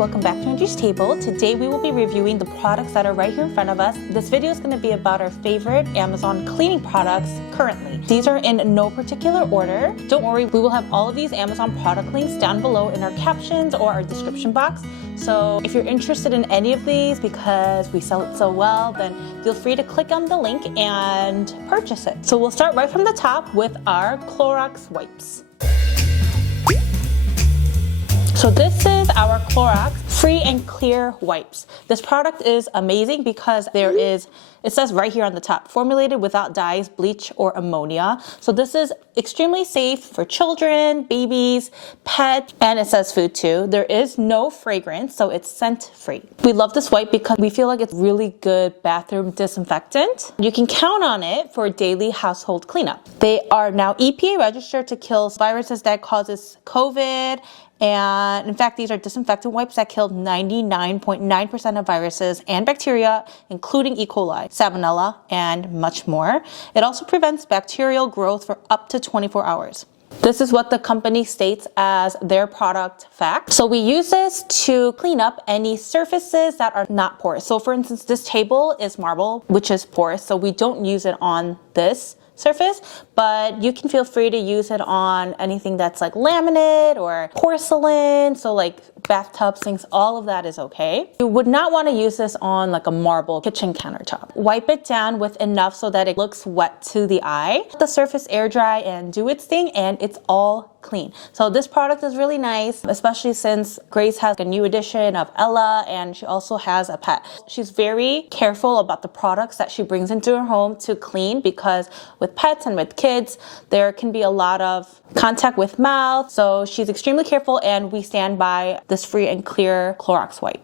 welcome back to Angie's Table. Today we will be reviewing the products that are right here in front of us. This video is going to be about our favorite Amazon cleaning products currently. These are in no particular order. Don't worry, we will have all of these Amazon product links down below in our captions or our description box. So if you're interested in any of these because we sell it so well, then feel free to click on the link and purchase it. So we'll start right from the top with our Clorox wipes. So this is our Clorox Free and Clear wipes. This product is amazing because it says right here on the top, formulated without dyes, bleach, or ammonia. So this is extremely safe for children, babies, pets, and it says food too. There is no fragrance, so it's scent free. We love this wipe because we feel like it's really good bathroom disinfectant. You can count on it for daily household cleanup. They are now EPA registered to kill viruses that causes COVID. And in fact, these are disinfectant wipes that kill 99.9% of viruses and bacteria, including E. coli, salmonella, and much more. It also prevents bacterial growth for up to 24 hours. This is what the company states as their product fact. So we use this to clean up any surfaces that are not porous. So for instance, this table is marble, which is porous, so we don't use it on this surface, but you can feel free to use it on anything that's like laminate or porcelain, so like bathtub sinks, all of that is okay. You would not want to use this on like a marble kitchen countertop. Wipe it down with enough so that it looks wet to the eye. Let the surface air dry and do its thing, and it's all clean. So this product is really nice, especially since Grace has a new edition of Ella and she also has a pet. She's very careful about the products that she brings into her home to clean because with pets and with kids, there can be a lot of contact with mouth. So she's extremely careful, and we stand by this Free and Clear Clorox wipe.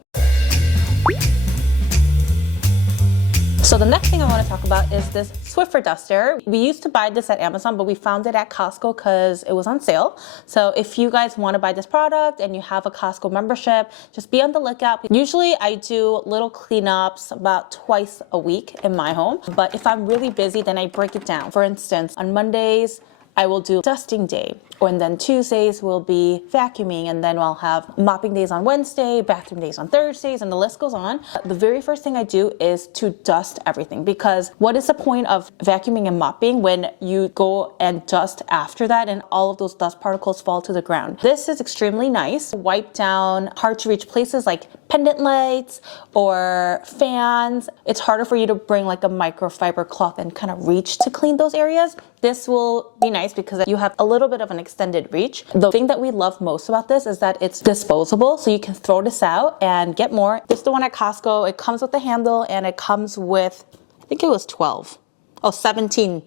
So the next thing I want to talk about is this Swiffer duster. We used to buy this at Amazon, but we found it at Costco because it was on sale. So if you guys want to buy this product and you have a Costco membership, just be on the lookout. Usually I do little cleanups about twice a week in my home, but if I'm really busy, then I break it down. For instance, on Mondays, I will do dusting day, and then Tuesdays will be vacuuming, and then I'll have mopping days on Wednesday, bathroom days on Thursdays, and the list goes on. The very first thing I do is to dust everything, because what is the point of vacuuming and mopping when you go and dust after that and all of those dust particles fall to the ground? This is extremely nice. Wipe down hard to reach places like pendant lights or fans. It's harder for you to bring like a microfiber cloth and kind of reach to clean those areas. This will be nice because you have a little bit of an extended reach. The thing that we love most about this is that it's disposable, so you can throw this out and get more. This is the one at Costco. It comes with a handle and it comes with, I think it was 17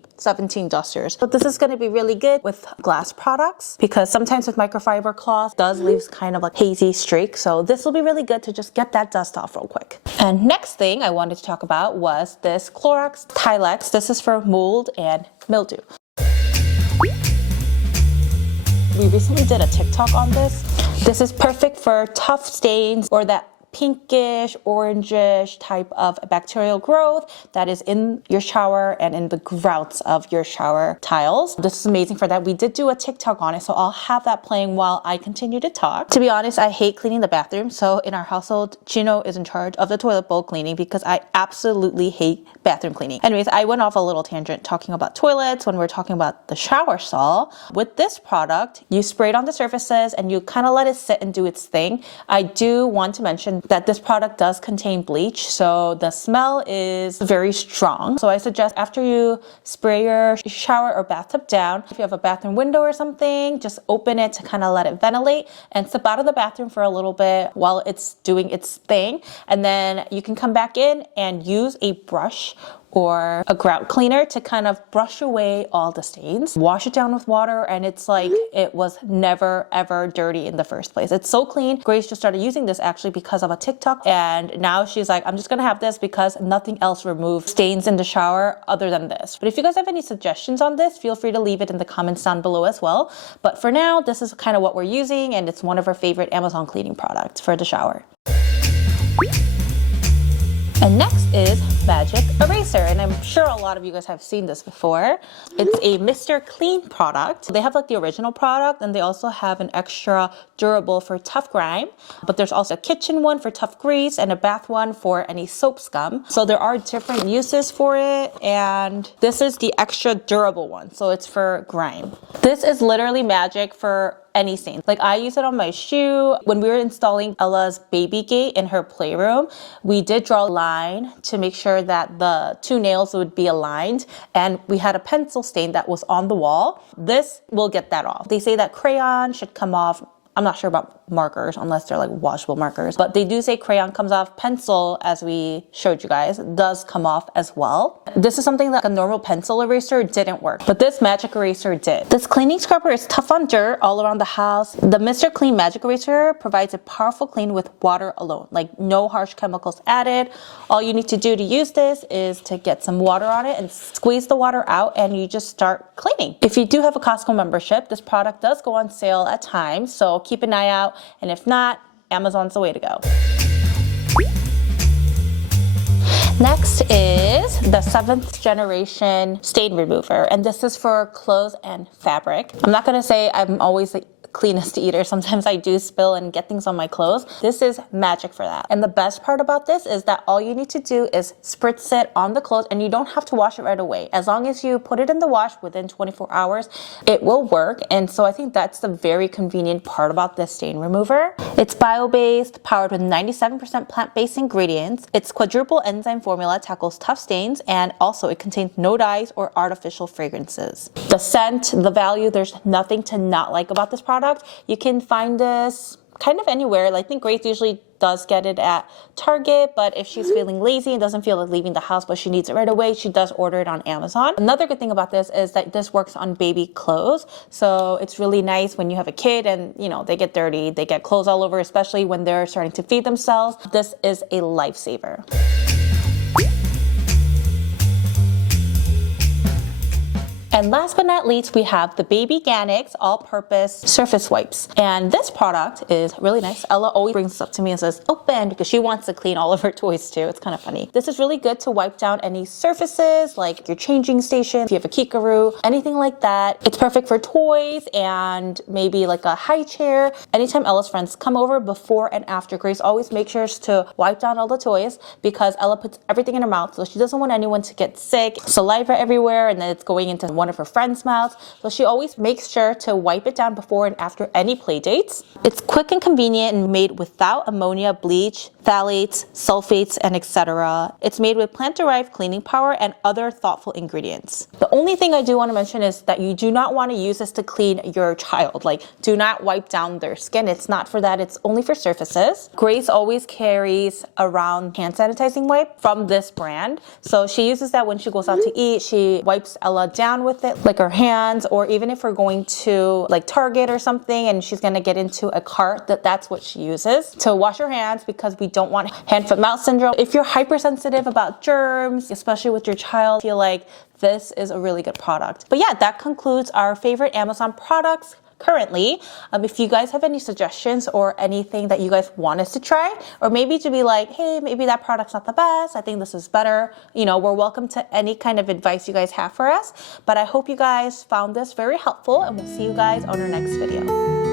dusters. But this is going to be really good with glass products because sometimes with microfiber cloth does leave kind of like hazy streak. So this will be really good to just get that dust off real quick. And next thing I wanted to talk about was this Clorox Tilex. This is for mold and mildew. We recently did a TikTok on this. This is perfect for tough stains or that pinkish, orangish type of bacterial growth that is in your shower and in the grouts of your shower tiles. This is amazing for that. We did do a TikTok on it, so I'll have that playing while I continue to talk. To be honest, I hate cleaning the bathroom, so in our household, Chino is in charge of the toilet bowl cleaning because I absolutely hate bathroom cleaning. Anyways, I went off a little tangent talking about toilets when we're talking about the shower stall. With this product, you spray it on the surfaces and you kind of let it sit and do its thing. I do want to mention that this product does contain bleach, so the smell is very strong. So I suggest after you spray your shower or bathtub down, if you have a bathroom window or something, just open it to kind of let it ventilate and step out of the bathroom for a little bit while it's doing its thing. And then you can come back in and use a brush or a grout cleaner to kind of brush away all the stains. Wash it down with water and it's like it was never ever dirty in the first place. It's so clean. Grace just started using this actually because of a TikTok, and now she's like, I'm just gonna have this because nothing else removes stains in the shower other than this. But if you guys have any suggestions on this, feel free to leave it in the comments down below as well. But for now, this is kind of what we're using, and it's one of our favorite Amazon cleaning products for the shower. And next is Magic Eraser, and I'm sure a lot of you guys have seen this before. It's a Mr. Clean product. They have like the original product, and they also have an extra durable for tough grime, but there's also a kitchen one for tough grease and a bath one for any soap scum. So there are different uses for it, and this is the extra durable one, so it's for grime. This is literally magic for any stain. Like I use it on my shoe. When we were installing Ella's baby gate in her playroom, we did draw a line to make sure that the two nails would be aligned, and we had a pencil stain that was on the wall. This will get that off. They say that crayon should come off. I'm not sure about markers unless they're like washable markers, but they do say crayon comes off. Pencil, as we showed you guys, does come off as well. This is something that a normal pencil eraser didn't work, but this magic eraser did. This cleaning scrubber is tough on dirt all around the house. The Mr. Clean magic eraser provides a powerful clean with water alone, like no harsh chemicals added. All you need to do to use this is to get some water on it and squeeze the water out, and you just start cleaning. If you do have a Costco membership, this product does go on sale at times, so keep an eye out, and if not, Amazon's the way to go. Next is the 7th generation stain remover, and this is for clothes and fabric. I'm not gonna say I'm always the cleanest eater. Sometimes I do spill and get things on my clothes. This is magic for that. And the best part about this is that all you need to do is spritz it on the clothes, and you don't have to wash it right away. As long as you put it in the wash within 24 hours, it will work. And so I think that's the very convenient part about this stain remover. It's bio-based, powered with 97% plant-based ingredients. Its quadruple enzyme formula tackles tough stains, and also it contains no dyes or artificial fragrances. The scent, the value, there's nothing to not like about this product. You can find this kind of anywhere. I think Grace usually does get it at Target, but if she's feeling lazy and doesn't feel like leaving the house but she needs it right away, she does order it on Amazon. Another good thing about this is that this works on baby clothes, so it's really nice when you have a kid and they get dirty, they get clothes all over, especially when they're starting to feed themselves. This is a lifesaver. And last but not least, we have the Babyganx all-purpose surface wipes. And this product is really nice. Ella always brings this up to me and says, open, because she wants to clean all of her toys too. It's kind of funny. This is really good to wipe down any surfaces, like your changing station, if you have a kikaroo, anything like that. It's perfect for toys and maybe like a high chair. Anytime Ella's friends come over, before and after, Grace always makes sure to wipe down all the toys, because Ella puts everything in her mouth, so she doesn't want anyone to get sick, saliva everywhere, and then it's going into one of her friends' mouths. So she always makes sure to wipe it down before and after any play dates. It's quick and convenient and made without ammonia, bleach, phthalates, sulfates, and etc. It's made with plant-derived cleaning power and other thoughtful ingredients. The only thing I do want to mention is that you do not want to use this to clean your child. Like, do not wipe down their skin. It's not for that. It's only for surfaces. Grace always carries around hand sanitizing wipe from this brand. So she uses that when she goes out to eat. She wipes Ella down with it, like her hands, or even if we're going to like Target or something and she's going to get into a cart, that's what she uses to wash her hands, because we don't want hand, foot, mouth syndrome. If you're hypersensitive about germs, especially with your child, I feel like this is a really good product. But yeah, that concludes our favorite Amazon products currently. If you guys have any suggestions or anything that you guys want us to try, or maybe to be like, hey, maybe that product's not the best, I think this is better, we're welcome to any kind of advice you guys have for us. But I hope you guys found this very helpful, and we'll see you guys on our next video.